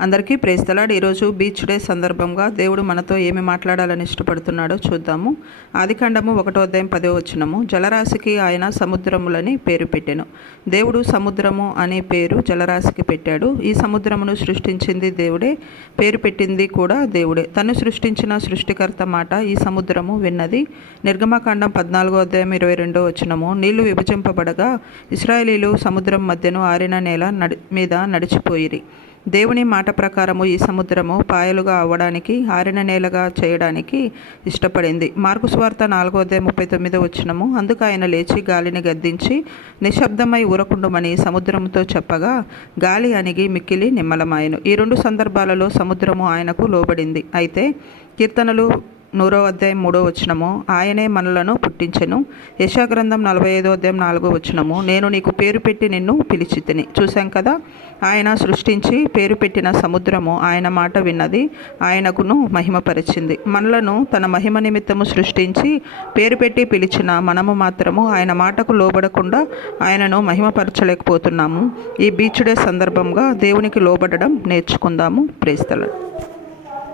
అందరికీ ప్రేస్తలాడు ఈరోజు beach day సందర్భంగా దేవుడు మనతో ఏమి మాట్లాడాలని ఇష్టపడుతున్నాడో చూద్దాము. ఆదికాండము ఒకటో అధ్యాయం పదో వచ్చినము జలరాశికి ఆయన సముద్రములని పేరు పెట్టాను. దేవుడు సముద్రము అనే పేరు జలరాశికి పెట్టాడు. ఈ సముద్రమును సృష్టించింది దేవుడే పేరు పెట్టింది కూడా దేవుడే. తను సృష్టించిన సృష్టికర్త మాట ఈ సముద్రము విన్నది. నిర్గమకాండం పద్నాలుగో అధ్యాయం ఇరవై రెండో వచ్చినము నీళ్ళు విభజింపబడగా ఇస్రాయేలీలు సముద్రం మధ్యను ఆరిన నేల నడి మీద నడిచిపోయిరి. దేవుని మాట ప్రకారము ఈ సముద్రము పాయలుగా అవ్వడానికి ఆరిన నేలగా చేయడానికి ఇష్టపడింది. మార్కు స్వార్త నాలుగో ముప్పై తొమ్మిదో వచ్చినము అందుకు ఆయన లేచి గాలిని గద్దించి నిశ్శబ్దమై ఊరకుండుమని సముద్రముతో చెప్పగా గాలి అణిగి మిక్కిలి నిమ్మలమాయను. ఈ రెండు సందర్భాలలో సముద్రము ఆయనకు లోబడింది. అయితే కీర్తనలు నూరో అధ్యాయం మూడో వచనము. ఆయనే మనలను పుట్టించెను. యశాగ్రంథం నలభై ఐదో అధ్యాయం నాలుగో వచనము. నేను నీకు పేరు పెట్టి నిన్ను పిలిచితిని. చూశాం కదా? ఆయన సృష్టించి పేరు పెట్టిన సముద్రము ఆయన మాట విన్నది. ఆయనకును మహిమపరిచింది. మనలను తన మహిమ నిమిత్తము సృష్టించి పేరు పెట్టి పిలిచిన మనము మాత్రము ఆయన మాటకు లోబడకుండా ఆయనను మహిమపరచలేకపోతున్నాము. ఈ బీచ్ డే సందర్భంగా దేవునికి లోబడడం నేర్చుకుందాము. ప్రేస్తలు